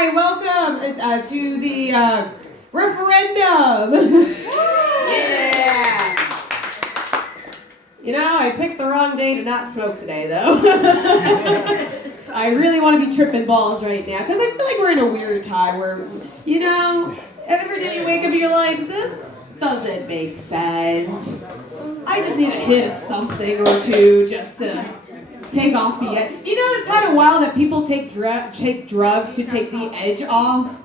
Hi, welcome to the Reefer-Endom. Yeah. You know, I picked the wrong day to not smoke today, though. I really want to be tripping balls right now, because I feel like we're in a weird time where, you know, every day you wake up and you're like, this doesn't make sense. I just need a hit of something or two just to take off the edge. You know, it's kind of wild that people take drugs to take the edge off.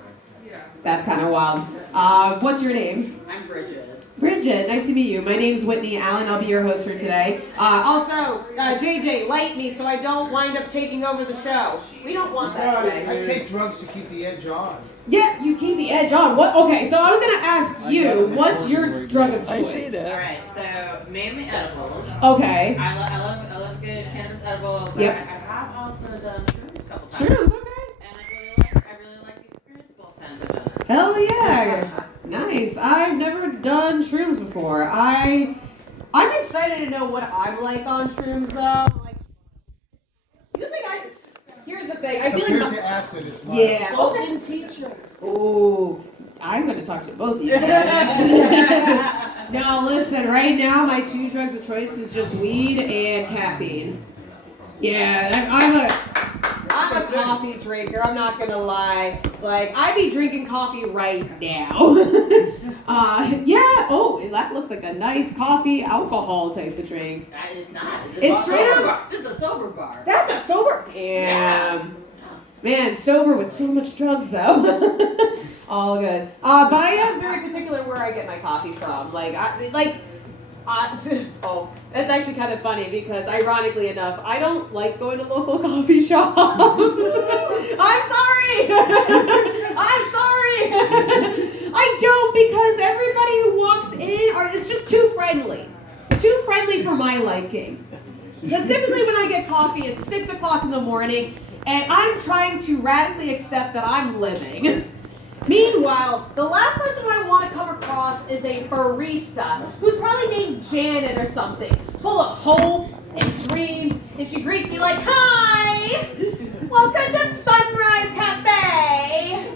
That's kind of wild. What's your name? I'm Bridget. Bridget, nice to meet you. My name's Whitney. Alan, I'll be your host for today. Also, JJ, light me so I don't wind up taking over the show. We don't want that today. I take drugs to keep the edge on. Yeah, you keep the edge on. What? Okay, so I was going to ask you, what's your drug of choice? Alright, so mainly edibles. Okay. I love good cannabis edible, but Yep. I have also done shrooms a couple times. Shrooms, okay. And I really like the experience both times I've done it. Hell yeah. Nice. I've never done shrooms before. I'm excited to know what I'm like on shrooms though. Like, you think here's the thing. I feel Compared like to acid, it's not. yeah. Golden teacher. Oh, I'm going to talk to both of you. No, listen. Right now, my two drugs of choice is just weed and caffeine. Yeah, I'm a coffee drinker. I'm not gonna lie. Like, I'd be drinking coffee right now. Yeah. Oh, that looks like a nice coffee alcohol type of drink. It's not. It's straight up. This is a sober bar. That's a sober. Damn. Man, sober with so much drugs though. All good. But I am very particular where I get my coffee from. Oh, that's actually kind of funny because, ironically enough, I don't like going to local coffee shops. I'm sorry. I'm sorry. I don't, because everybody who walks in is just too friendly. Too friendly for my liking. Because typically when I get coffee, it's 6 o'clock in the morning, and I'm trying to radically accept that I'm living. Meanwhile, the last person I want to come across is a barista who's probably named Janet or something, full of hope and dreams, and she greets me like, "Hi! Welcome to Sunrise Cafe!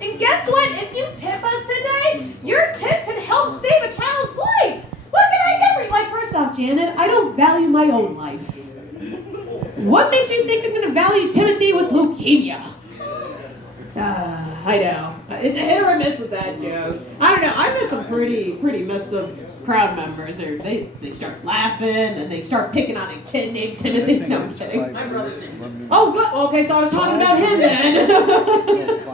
And guess what? If you tip us today, your tip can help save a child's life! What can I get for you?" Like, first off, Janet, I don't value my own life. What makes you think I'm going to value Timothy with leukemia? I know. It's a hit or a miss with that joke. I don't know. I've met some pretty messed up crowd members. They start laughing and they start picking on a kid named Timothy. No, I'm kidding. My brother's Oh, good. Okay, so I was talking about him then. Good.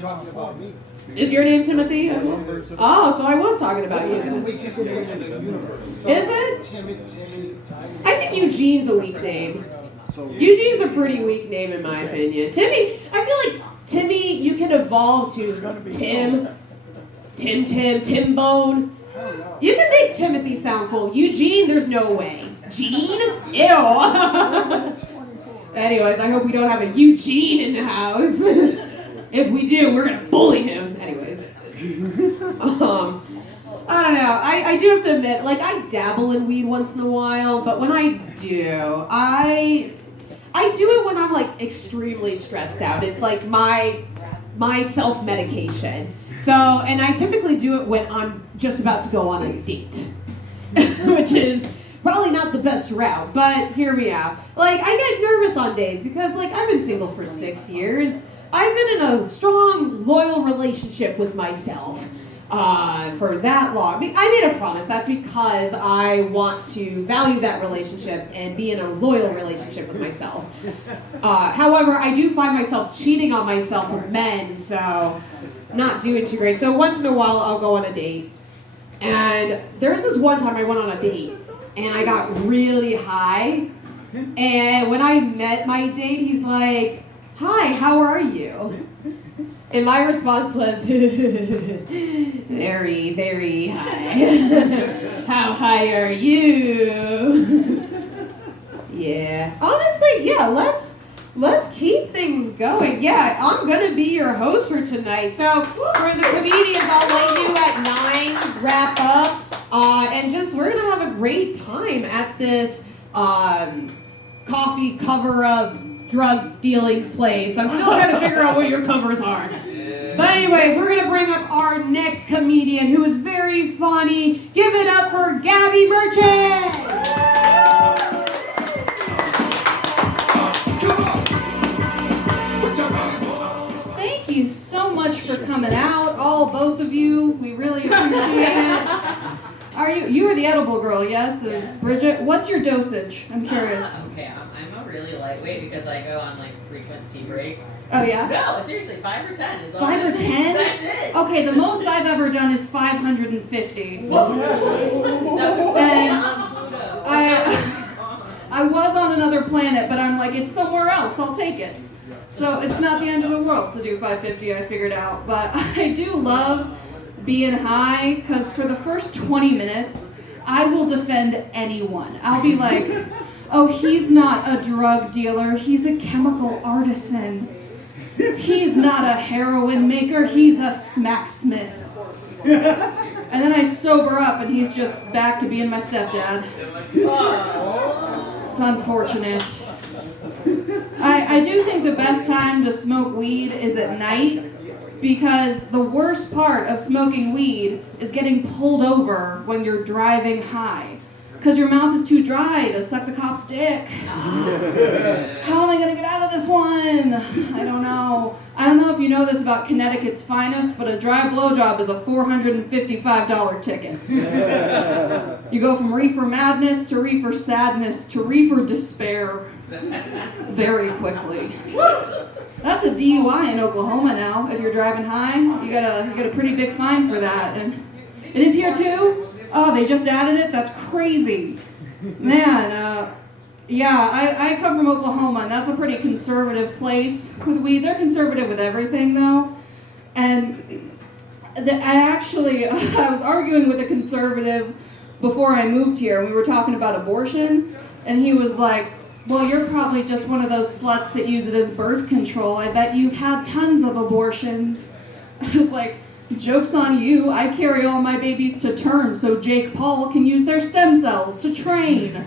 Talking about me. Is your name Timothy as well? Oh, so I was talking about you The then. weakest name in the universe. Is it? Timmy. I think Eugene's a weak name. Eugene's a pretty weak name in my opinion. Timmy, I feel like Timmy, you can evolve to Tim Bone. You can make Timothy sound cool. Eugene, there's no way. Gene? Ew. Anyways, I hope we don't have a Eugene in the house. If we do, we're gonna bully him. Anyways. I don't know. I do have to admit, like, I dabble in weed once in a while, but when I do, I do it when I'm, like, extremely stressed out. It's like my self-medication. So, and I typically do it when I'm just about to go on a date, which is probably not the best route, but hear me out. Like, I get nervous on dates because, like, I've been single for 6 years. I've been in a strong, loyal relationship with myself. For that long. I made a promise. That's because I want to value that relationship and be in a loyal relationship with myself. However, I do find myself cheating on myself with men, so not doing too great. So once in a while, I'll go on a date. And there's this one time I went on a date, and I got really high. And when I met my date, he's like, "Hi, how are you?" And my response was, very, very high. How high are you? Yeah. Honestly, yeah, let's keep things going. Yeah, I'm gonna be your host for tonight. So for the comedians, I'll let you at 9 wrap up. And just we're gonna have a great time at this coffee cover of drug dealing place. I'm still trying to figure out what your covers are. But anyways, we're going to bring up our next comedian who is very funny. Give it up for Gabby Merchant! Thank you so much for coming out, both of you. We really appreciate it. You were the edible girl, yes? It was Bridget. What's your dosage? I'm curious. Okay, I'm a really lightweight because I go on like frequent tea breaks. Oh yeah? No, seriously, 5 or 10 is all 5 or it takes. 10? That's it. Okay, the most I've ever done is 550. And on Pluto. I was on another planet, but I'm like, it's somewhere else. I'll take it. So it's not the end of the world to do 550, I figured out. But I do love being high, because for the first 20 minutes, I will defend anyone. I'll be like, oh, he's not a drug dealer, he's a chemical artisan. He's not a heroin maker, he's a smacksmith. And then I sober up and he's just back to being my stepdad. It's unfortunate. I do think the best time to smoke weed is at night, because the worst part of smoking weed is getting pulled over when you're driving high, because your mouth is too dry to suck the cop's dick. How am I going to get out of this one? I don't know. I don't know if you know this about Connecticut's finest, but a dry blowjob is a $455 ticket. You go from reefer madness to reefer sadness to reefer despair very quickly. That's a DUI in Oklahoma now. If you're driving high, you get a pretty big fine for that. And it is here too? Oh, they just added it? That's crazy. Man, yeah, I come from Oklahoma, and that's a pretty conservative place with weed. They're conservative with everything, though. And I was arguing with a conservative before I moved here, and we were talking about abortion, and he was like, well, you're probably just one of those sluts that use it as birth control. I bet you've had tons of abortions. I was like, joke's on you. I carry all my babies to term so Jake Paul can use their stem cells to train.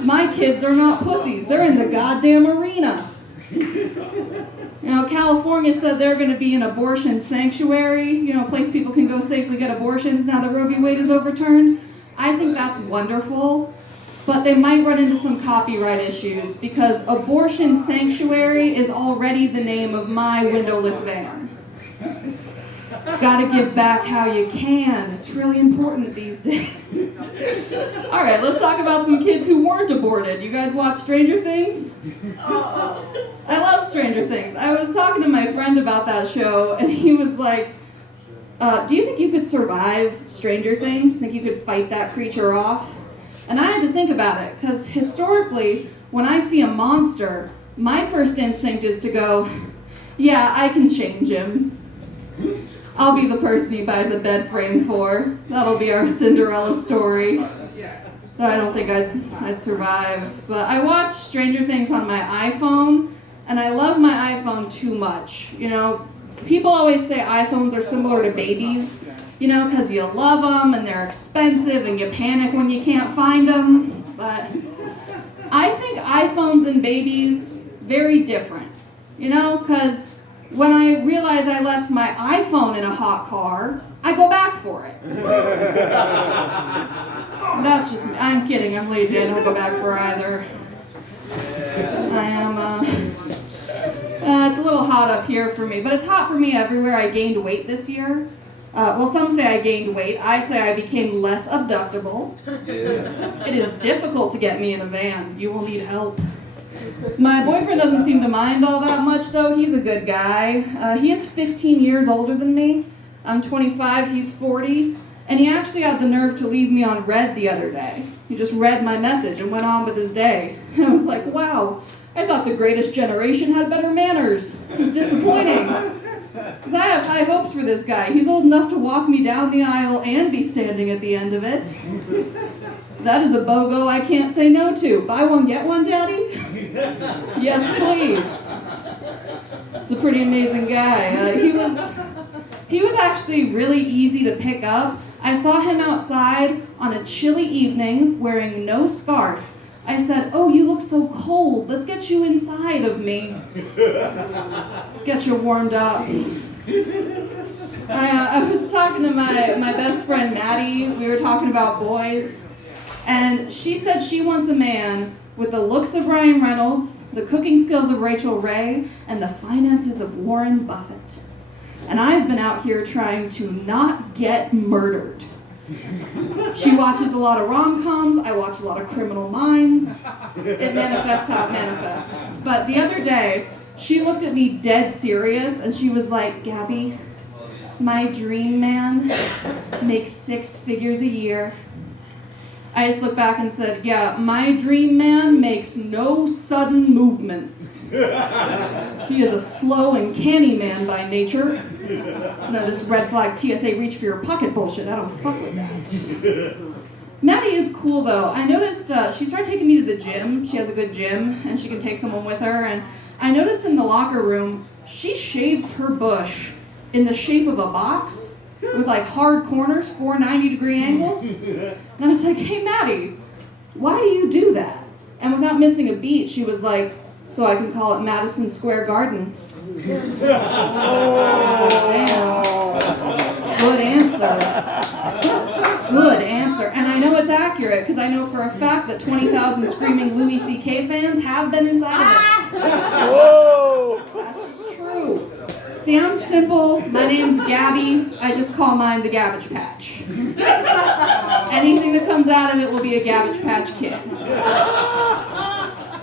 My kids are not pussies. They're in the goddamn arena. You know, California said they're going to be an abortion sanctuary, you know, a place people can go safely get abortions now that Roe v. Wade is overturned. I think that's wonderful. But they might run into some copyright issues, because abortion sanctuary is already the name of my windowless van. Gotta give back how you can. It's really important these days. All right, let's talk about some kids who weren't aborted. You guys watch Stranger Things? I love Stranger Things. I was talking to my friend about that show, and he was like, do you think you could survive Stranger Things? Think you could fight that creature off? And I had to think about it, because historically, when I see a monster, my first instinct is to go, yeah, I can change him. I'll be the person he buys a bed frame for. That'll be our Cinderella story. I don't think I'd survive. But I watch Stranger Things on my iPhone, and I love my iPhone too much. You know, people always say iPhones are similar to babies. You know, because you love them and they're expensive and you panic when you can't find them. But I think iPhones and babies, very different. You know, because when I realize I left my iPhone in a hot car, I go back for it. That's just me. I'm kidding, I'm lazy, I don't go back for either. I am, it's a little hot up here for me, but it's hot for me everywhere. I gained weight this year. Well, some say I gained weight. I say I became less abductable. It is difficult to get me in a van. You will need help. My boyfriend doesn't seem to mind all that much, though. He's a good guy. He is 15 years older than me. I'm 25, he's 40. And he actually had the nerve to leave me on red the other day. He just read my message and went on with his day. I was like, wow, I thought the greatest generation had better manners. This is disappointing. Because I have high hopes for this guy. He's old enough to walk me down the aisle and be standing at the end of it. That is a BOGO I can't say no to. Buy one, get one, Daddy? Yes, please. It's a pretty amazing guy. He was actually really easy to pick up. I saw him outside on a chilly evening wearing no scarf, I said, "Oh, you look so cold. Let's get you inside of me. Let's get you warmed up." I was talking to my best friend Maddie. We were talking about boys. And she said she wants a man with the looks of Ryan Reynolds, the cooking skills of Rachel Ray, and the finances of Warren Buffett. And I've been out here trying to not get murdered. She watches a lot of rom-coms. I watch a lot of Criminal Minds. It manifests how it manifests. But the other day, she looked at me dead serious, and she was like, "Gabby, my dream man makes 6 figures a year." I just looked back and said, "Yeah, my dream man makes no sudden movements. He is a slow and canny man by nature. No, this red flag TSA reach for your pocket bullshit, I don't fuck with that." Maddie is cool though. I noticed she started taking me to the gym. She has a good gym and she can take someone with her. And I noticed in the locker room, she shaves her bush in the shape of a box with like hard corners, 490-degree angles. And I was like, "Hey Maddie, why do you do that?" And without missing a beat, she was like, "So I can call it Madison Square Garden." Oh, damn. Good answer. Good answer. And I know it's accurate because I know for a fact that 20,000 screaming Louis C.K. fans have been inside of it. Whoa! That's just true. See, I'm simple. My name's Gabby. I just call mine the Gabbage Patch. Anything that comes out of it will be a Gabbage Patch kid.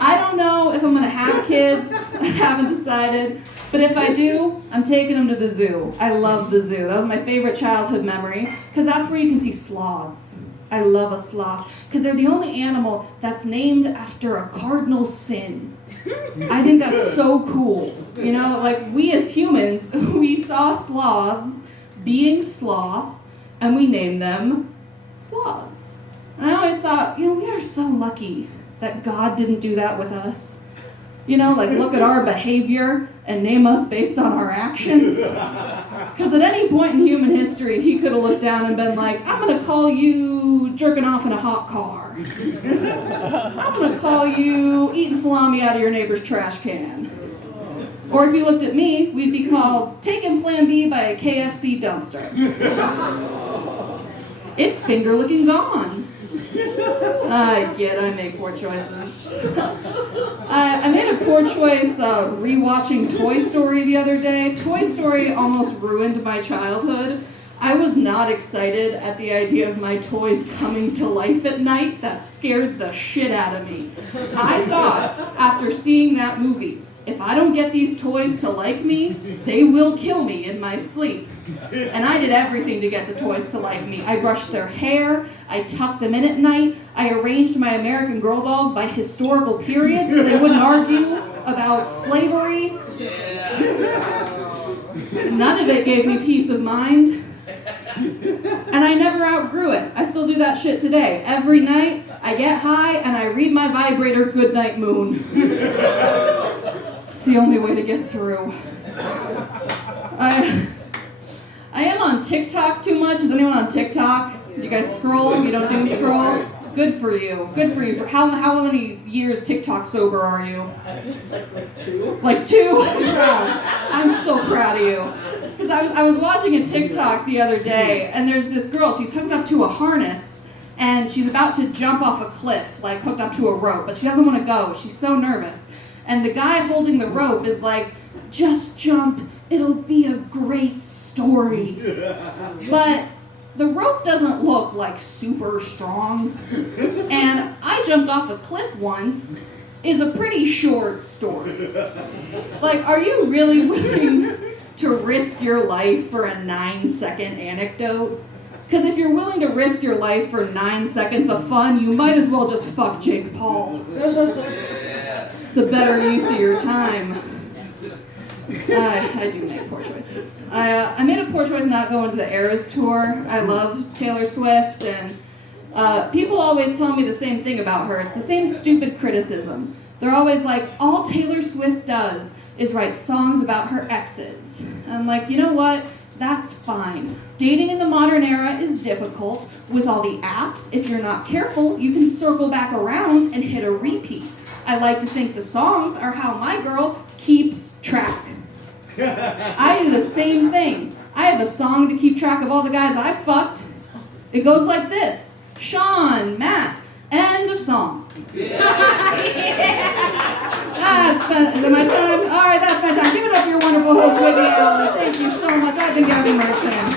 I don't know if I'm going to have kids. I haven't decided. But if I do, I'm taking them to the zoo. I love the zoo. That was my favorite childhood memory because that's where you can see sloths. I love a sloth because they're the only animal that's named after a cardinal sin. I think that's so cool. You know, like we as humans, we saw sloths being sloth and we named them sloths. And I always thought, you know, we are so lucky that God didn't do that with us. You know, like look at our behavior and name us based on our actions. Because at any point in human history, he could have looked down and been like, "I'm going to call you jerking off in a hot car. I'm going to call you eating salami out of your neighbor's trash can." Or if you looked at me, we'd be called taking Plan B by a KFC dumpster. It's finger licking gone. I make poor choices. I made a poor choice rewatching Toy Story the other day. Toy Story almost ruined my childhood. I was not excited at the idea of my toys coming to life at night. That scared the shit out of me. I thought, after seeing that movie, if I don't get these toys to like me, they will kill me in my sleep. And I did everything to get the toys to like me. I brushed their hair, I tucked them in at night, I arranged my American Girl dolls by historical periods so they wouldn't argue about slavery. None of it gave me peace of mind. And I never outgrew it. I still do that shit today. Every night, I get high and I read my vibrator, "Goodnight Moon." It's the only way to get through. I am on TikTok too much. Is anyone on TikTok? You guys scroll? You don't doom scroll? Good for you. Good for you. For how many years TikTok sober are you? Like two? I'm so proud of you. Because I was watching a TikTok the other day, and there's this girl. She's hooked up to a harness, and she's about to jump off a cliff, like hooked up to a rope, but she doesn't want to go. She's so nervous. And the guy holding the rope is like, "Just jump. It'll be a great story." But the rope doesn't look like super strong. And "I jumped off a cliff once" is a pretty short story. Like, are you really willing to risk your life for a 9-second anecdote? Because if you're willing to risk your life for 9 seconds of fun, you might as well just fuck Jake Paul. It's a better use of your time. I do make poor choices. I made a poor choice not going to the Eras tour. I love Taylor Swift, and people always tell me the same thing about her. It's the same stupid criticism. They're always like, all Taylor Swift does is write songs about her exes. I'm like, you know what? That's fine. Dating in the modern era is difficult. With all the apps, if you're not careful, you can circle back around and hit a repeat. I like to think the songs are how my girl keeps track. I do the same thing. I have a song to keep track of all the guys I fucked. It goes like this. Sean, Matt, end of song. Is it my time? All right, that's my time. Give it up for your wonderful host, Whitney Allen. Thank you so much. I've been Gabby Merchant.